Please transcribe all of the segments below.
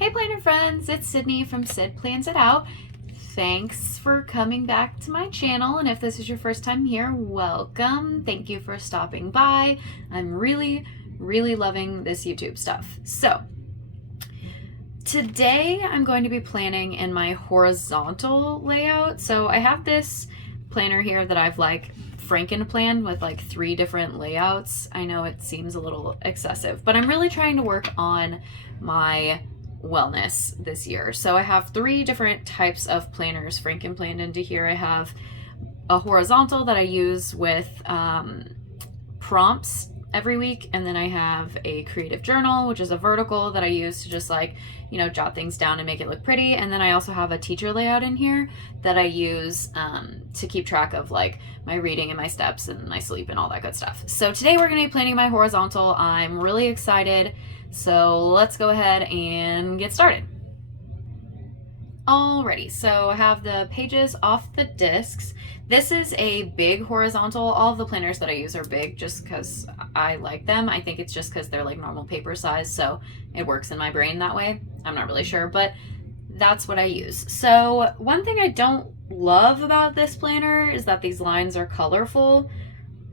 Hey planner friends, it's Sydney from Sid Plans It Out. Thanks for coming back to my channel, and if this is your first time here, welcome. Thank you for stopping by. I'm really loving this YouTube stuff. So today I'm going to be planning in my horizontal layout. So I have this planner here that I've Franken-planned with 3 different layouts. I know it seems a little excessive, but I'm really trying to work on my wellness this year. So I have 3 different types of planners Franken-planned into here. I have a horizontal that I use with prompts every week, and then I have a creative journal, which is a vertical that I use to just jot things down and make it look pretty. And then I also have a teacher layout in here that I use to keep track of my reading and my steps and my sleep and all that good stuff. So today we're going to be planning my horizontal. I'm really excited. So let's go ahead and get started. Alrighty, so I have the pages off the discs. This is a big horizontal. All of the planners that I use are big just because I like them. I think it's just because they're normal paper size, so it works in my brain that way. I'm not really sure, but that's what I use. So one thing I don't love about this planner is that these lines are colorful,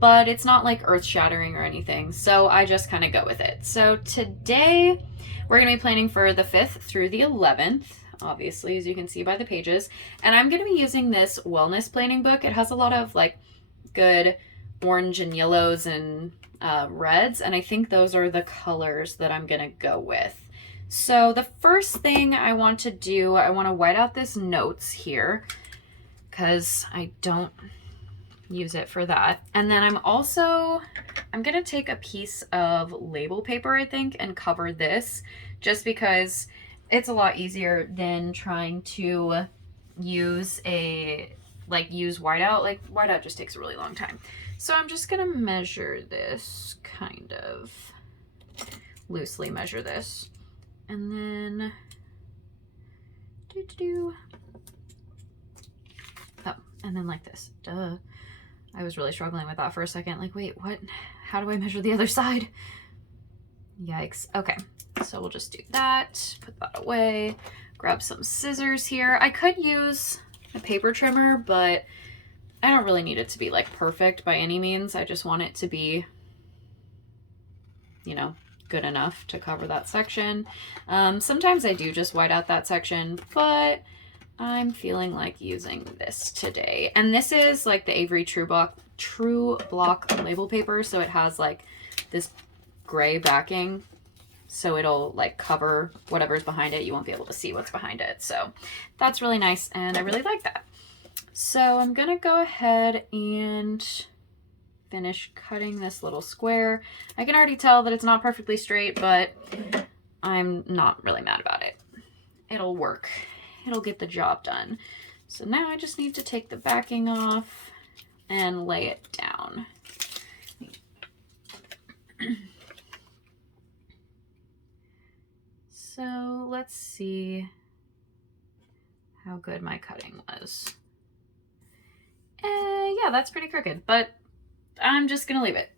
but it's not earth-shattering or anything, so I just kind of go with it. So today we're going to be planning for the 5th through the 11th, obviously, as you can see by the pages, and I'm going to be using this wellness planning book. It has a lot of good orange and yellows and reds, and I think those are the colors that I'm going to go with. So the first thing I want to do, I want to white out this notes here because I don't use it for that. And then I'm gonna take a piece of label paper, I think, and cover this just because it's a lot easier than trying to use use whiteout. Whiteout just takes a really long time. So I'm just gonna measure this, kind of loosely measure this, and then oh, and then like this. Duh. I was really struggling with that for a second. Wait, what? How do I measure the other side? Yikes. Okay, so we'll just do that. Put that away. Grab some scissors here. I could use a paper trimmer, but I don't really need it to be perfect by any means. I just want it to be, good enough to cover that section. Sometimes I do just white out that section, but I'm feeling like using this today. And this is the Avery True Block label paper, so it has this gray backing, so it'll cover whatever's behind it. You won't be able to see what's behind it, so that's really nice, and I really like that. So I'm gonna go ahead and finish cutting this little square. I can already tell that it's not perfectly straight, but I'm not really mad about it. It'll work. It'll get the job done. So now I just need to take the backing off and lay it down. So let's see how good my cutting was. Yeah, that's pretty crooked, but I'm just gonna leave it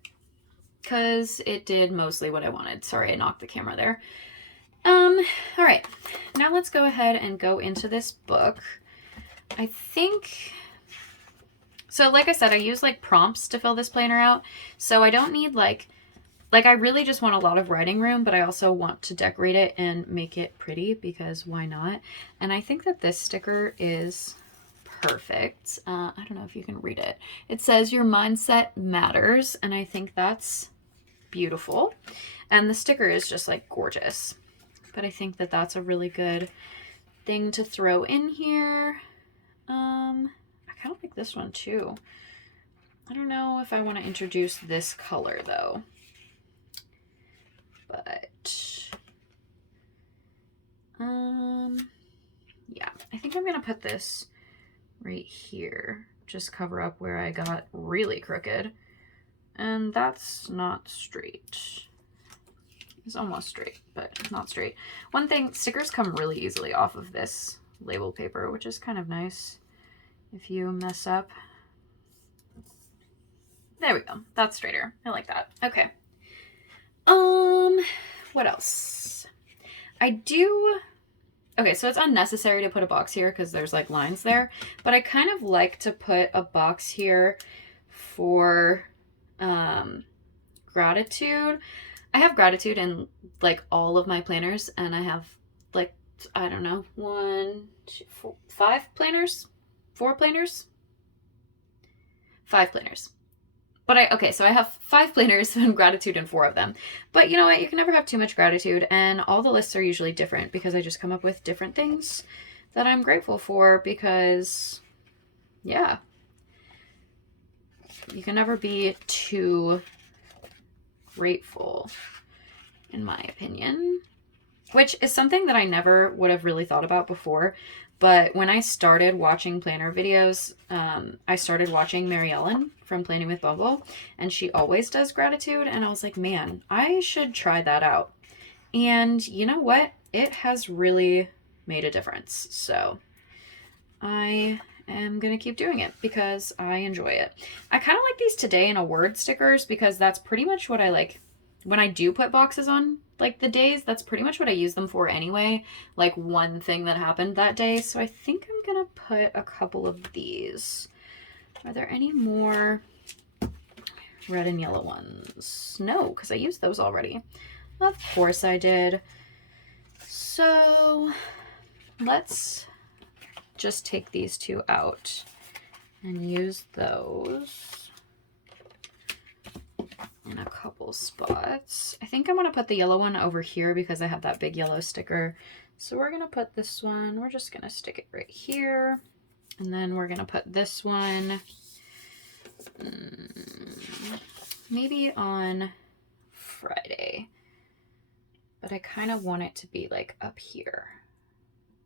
because it did mostly what I wanted. Sorry, I knocked the camera there. All right, now let's go ahead and go into this book. I think, so like I said, I use prompts to fill this planner out. So I don't need I really just want a lot of writing room, but I also want to decorate it and make it pretty because why not? And I think that this sticker is perfect. I don't know if you can read it. It says your mindset matters, and I think that's beautiful. And the sticker is just gorgeous. But I think that that's a really good thing to throw in here. I kind of like this one too. I don't know if I want to introduce this color though. But, yeah, I think I'm going to put this right here. Just cover up where I got really crooked. And that's not straight. It's almost straight, but not straight. One thing, stickers come really easily off of this label paper, which is kind of nice if you mess up. There we go. That's straighter. I like that. Okay. What else? I do okay, so it's unnecessary to put a box here because there's like lines there, but I kind of like to put a box here for gratitude. I have gratitude in like all of my planners, and I have like, I don't know, 1, 2, 4, 5 planners, 4 planners, 5 planners. But okay, so I have 5 planners and gratitude in 4 of them. But you know what? You can never have too much gratitude, and all the lists are usually different because I just come up with different things that I'm grateful for because, yeah, you can never be too grateful, in my opinion, which is something that I never would have really thought about before. But when I started watching planner videos, I started watching Mary Ellen from Planning with Bumble, and she always does gratitude. And I was like, man, I should try that out. And you know what? It has really made a difference. So I am going to keep doing it because I enjoy it. I kind of like these today in a word stickers because that's pretty much what I like. When I do put boxes on, like the days, that's pretty much what I use them for anyway. Like one thing that happened that day. So I think I'm going to put a couple of these. Are there any more red and yellow ones? No, because I used those already. Of course I did. So let's just take these 2 out and use those in a couple spots. I think I'm going to put the yellow one over here because I have that big yellow sticker. So we're going to put this one, we're just going to stick it right here. And then we're going to put this one maybe on Friday. But I kind of want it to be like up here,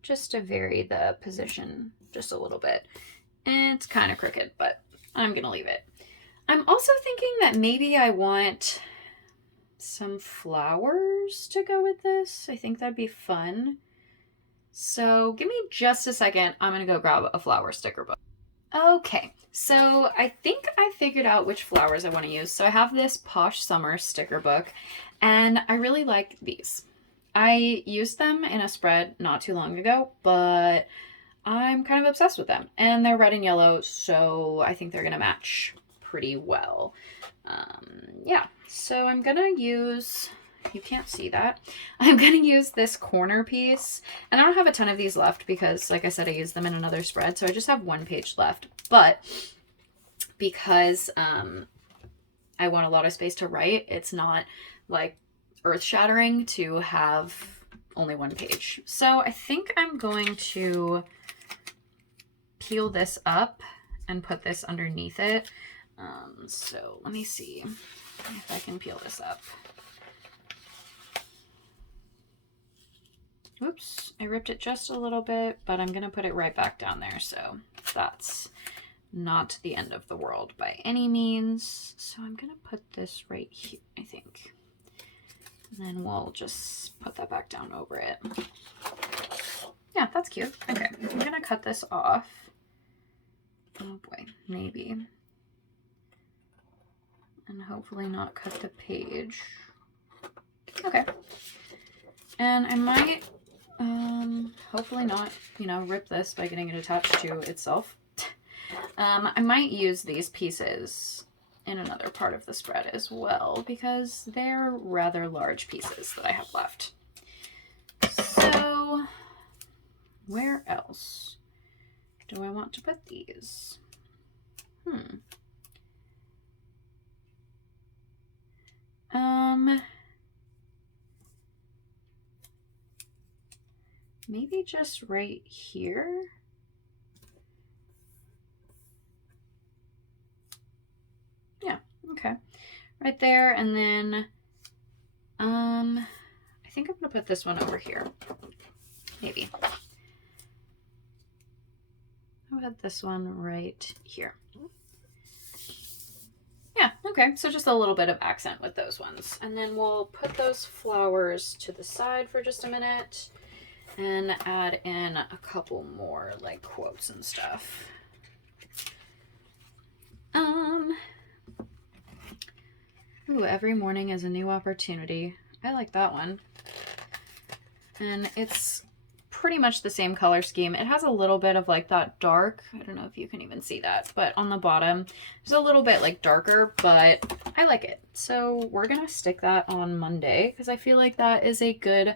just to vary the position just a little bit. And it's kind of crooked, but I'm going to leave it. I'm also thinking that maybe I want some flowers to go with this. I think that'd be fun. So give me just a second. I'm going to go grab a flower sticker book. Okay, so I think I figured out which flowers I want to use. So I have this Posh Summer sticker book, and I really like these. I used them in a spread not too long ago, but I'm kind of obsessed with them. And they're red and yellow, so I think they're going to match pretty well. Yeah, so I'm going to use, you can't see that, I'm going to use this corner piece. And I don't have a ton of these left because, like I said, I used them in another spread, so I just have 1 page left. But because I want a lot of space to write, it's not like earth-shattering to have only 1 page. So I think I'm going to peel this up and put this underneath it. So let me see if I can peel this up. Oops, I ripped it just a little bit, but I'm gonna put it right back down there, so that's not the end of the world by any means. So I'm gonna put this right here, I think. And then we'll just put that back down over it. Yeah, that's cute. Okay, I'm gonna cut this off. Oh boy, maybe. And hopefully not cut the page. Okay. And I might, hopefully not, you know, rip this by getting it attached to itself. I might use these pieces in another part of the spread as well because they're rather large pieces that I have left. So where else do I want to put these? Maybe just right here. Yeah, okay. Right there, and then I think I'm gonna put this one over here. Maybe. I'll put this one right here. Yeah, okay, so just a little bit of accent with those ones. And then we'll put those flowers to the side for just a minute and add in a couple more like quotes and stuff. Ooh, every morning is a new opportunity. I like that one. And it's pretty much the same color scheme. It has a little bit of like that dark, I don't know if you can even see that, but on the bottom, there's a little bit like darker, but I like it. So we're gonna stick that on Monday because I feel like that is a good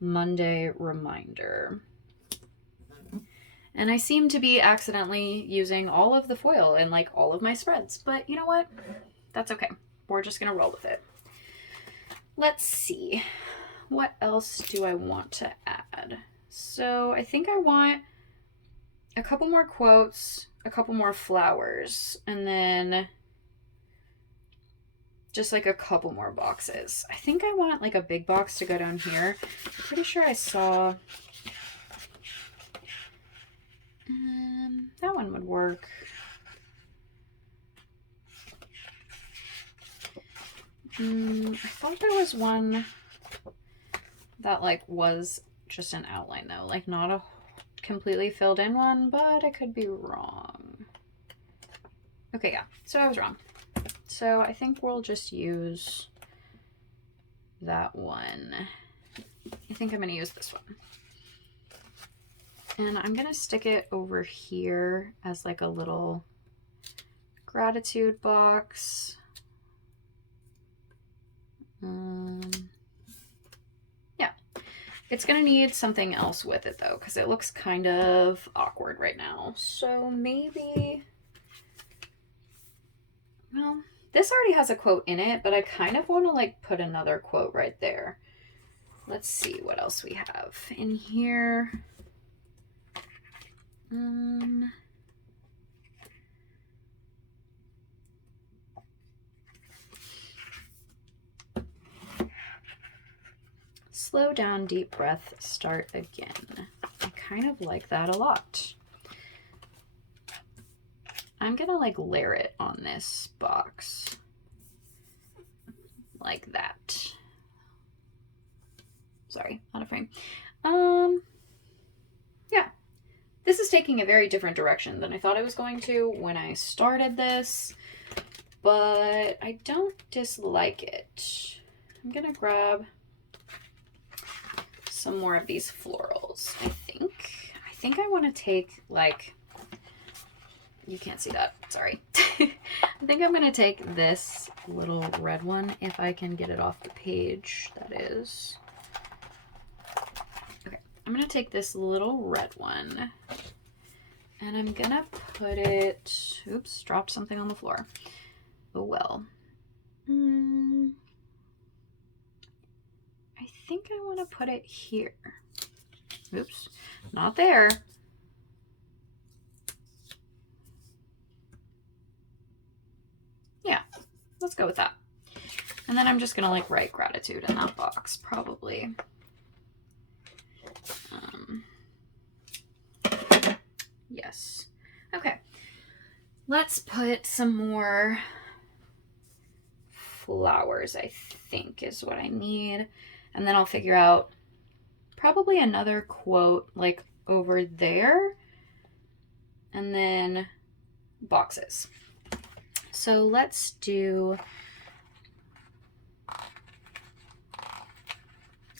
Monday reminder. And I seem to be accidentally using all of the foil in like all of my spreads, but you know what? That's okay. We're just gonna roll with it. Let's see. What else do I want to add? So I think I want a couple more quotes, a couple more flowers, and then just like a couple more boxes. I think I want like a big box to go down here. I'm pretty sure I saw that one would work. I thought there was one that like was just an outline though, like not a completely filled in one, but I could be wrong. Okay, yeah, so I was wrong. So I think we'll just use that one. I think I'm gonna use this one. And I'm gonna stick it over here as like a little gratitude box. Yeah, it's gonna need something else with it though, because it looks kind of awkward right now. So maybe, well, this already has a quote in it, but I kind of want to like put another quote right there. Let's see what else we have in here. Slow down, deep breath, start again. I kind of like that a lot. I'm gonna like layer it on this box like that. Sorry, out of frame. Yeah, this is taking a very different direction than I thought it was going to when I started this, but I don't dislike it. I'm gonna grab some more of these florals. I think I want to take like, you can't see that, sorry. I think I'm gonna take this little red one if I can get it off the page, that is. Okay, I'm gonna take this little red one and I'm gonna put it, oops, dropped something on the floor. Oh well. I think I want to put it here. Oops, not there. Yeah, let's go with that. And then I'm just gonna like write gratitude in that box, probably. Yes. Okay. Let's put some more flowers, I think is what I need. And then I'll figure out probably another quote like over there. And then boxes. So let's do,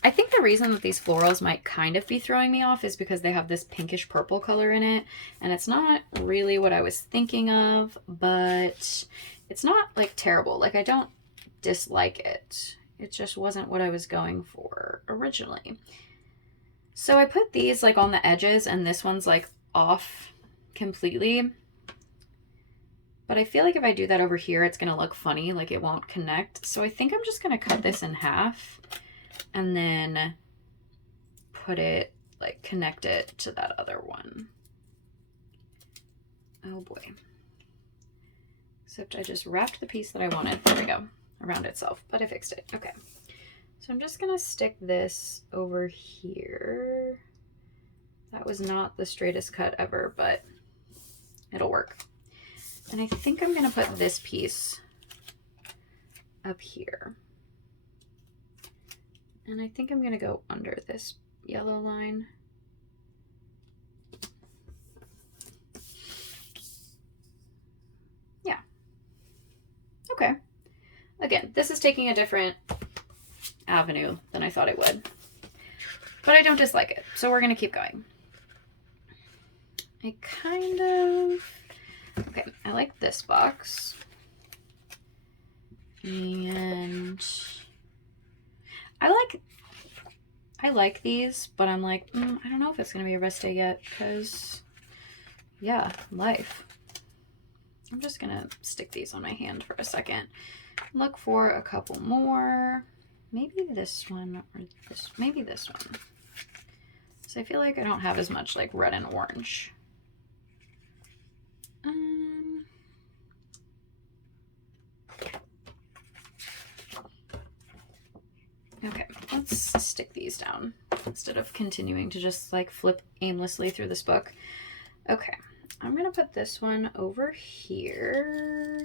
I think the reason that these florals might kind of be throwing me off is because they have this pinkish purple color in it, and it's not really what I was thinking of, but it's not like terrible. Like, I don't dislike it. It just wasn't what I was going for originally. So I put these like on the edges, and this one's like off completely. But I feel like if I do that over here, it's gonna look funny, like it won't connect. So I think I'm just gonna cut this in half and then put it, like connect it to that other one. Oh boy. Except I just wrapped the piece that I wanted, there we go, around itself, but I fixed it, okay. So I'm just gonna stick this over here. That was not the straightest cut ever, but it'll work. And I think I'm gonna put this piece up here. And I think I'm gonna go under this yellow line. Yeah. Okay. Again, this is taking a different avenue than I thought it would. but I don't dislike it. So we're going to keep going. I kind of, okay, I like this box. And I like these, but I'm like, I don't know if it's going to be a rest day yet, because, yeah, life. I'm just going to stick these on my hand for a second. Look for a couple more. Maybe this one, or this, maybe this one. So I feel like I don't have as much like red and orange. Okay, let's stick these down instead of continuing to just like flip aimlessly through this book. Okay, I'm gonna put this one over here.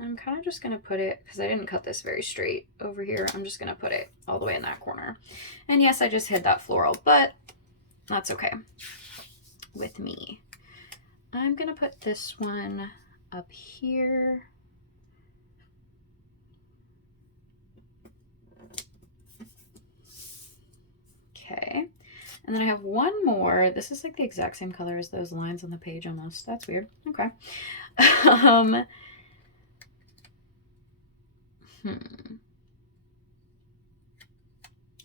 I'm kind of just gonna put it, because I didn't cut this very straight over here, I'm just gonna put it all the way in that corner. And yes, I just hid that floral, but that's okay with me. I'm gonna put this one up here. Okay, and then I have one more. This is like the exact same color as those lines on the page almost. That's weird. Okay.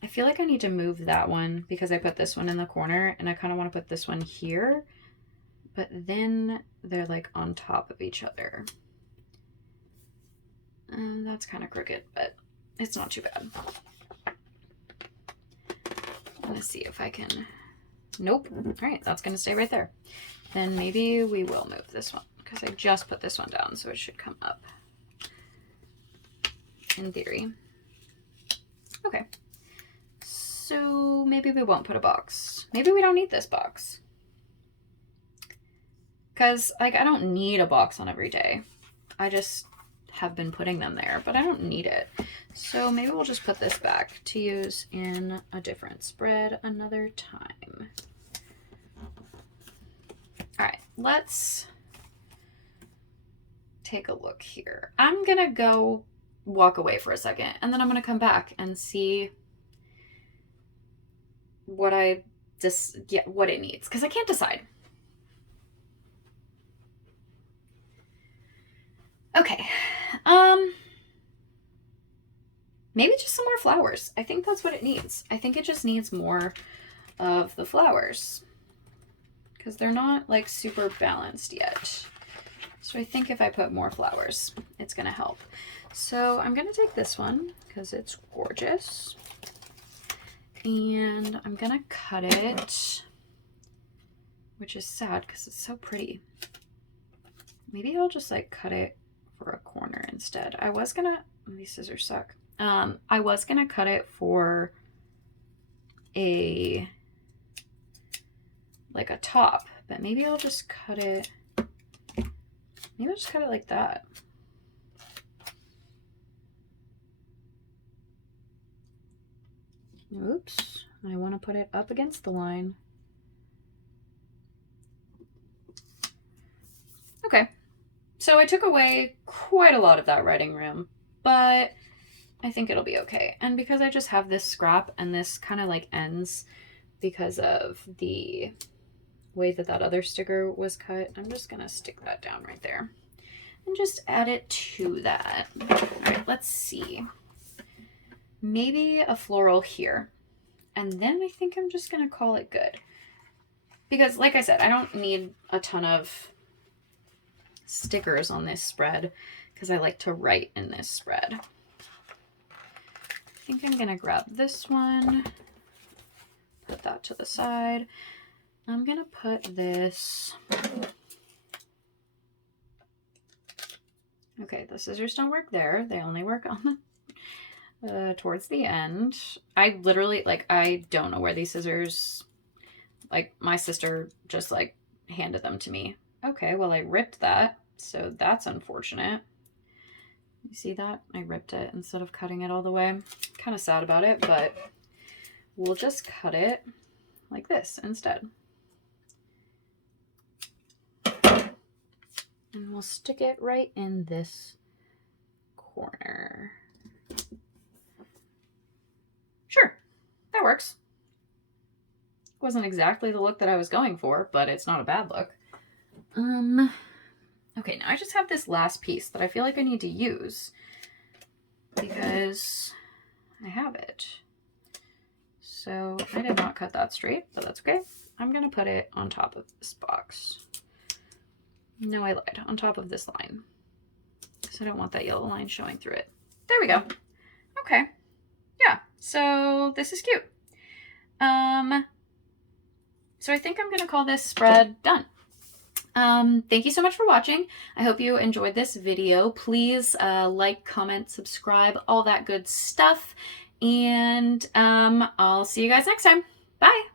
I feel like I need to move that one because I put this one in the corner, and I kind of want to put this one here, but then they're like on top of each other. And that's kind of crooked, but it's not too bad. I'm gonna see if I can, nope. All right, that's gonna stay right there. Then maybe we will move this one because I just put this one down, so it should come up in theory. Okay, so maybe we won't put a box. Maybe we don't need this box, because like I don't need a box on every day. I just have been putting them there, but I don't need it. So maybe we'll just put this back to use in a different spread another time. All right, let's take a look here. I'm gonna go walk away for a second, and then I'm gonna come back and see what what it needs, because I can't decide. Okay, maybe just some more flowers. I think that's what it needs. I think it just needs more of the flowers, because they're not like super balanced yet. So I think if I put more flowers, it's gonna help. So I'm gonna take this one because it's gorgeous, and I'm gonna cut it, which is sad because it's so pretty. Maybe I'll just like cut it for a corner instead. I was gonna, these scissors suck. I was gonna cut it for a like a top, but maybe I'll just cut it, maybe I'll just cut it like that. Oops, I want to put it up against the line. Okay, so I took away quite a lot of that writing room, but I think it'll be okay. And because I just have this scrap and this kind of like ends because of the way that that other sticker was cut, I'm just gonna stick that down right there and just add it to that. All right, let's see. Maybe a floral here. And then I think I'm just gonna call it good. Because like I said, I don't need a ton of stickers on this spread because I like to write in this spread. I think I'm gonna grab this one, put that to the side. I'm gonna put this, okay, the scissors don't work there. They only work on the, towards the end. I literally, like, I don't know where these scissors, like, my sister just, like, handed them to me. Okay, well, I ripped that, so that's unfortunate. You see that? I ripped it instead of cutting it all the way. Kind of sad about it, but we'll just cut it like this instead. And we'll stick it right in this corner. Sure, that works. Wasn't exactly the look that I was going for, but it's not a bad look. Okay, now I just have this last piece that I feel like I need to use because I have it. So I did not cut that straight, but that's okay. I'm gonna put it on top of this box. No, I lied. On top of this line. So I don't want that yellow line showing through it. There we go. Okay. Yeah, so this is cute. So I think I'm gonna call this spread done. Thank you so much for watching. I hope you enjoyed this video. Please like, comment, subscribe, all that good stuff. And I'll see you guys next time. Bye.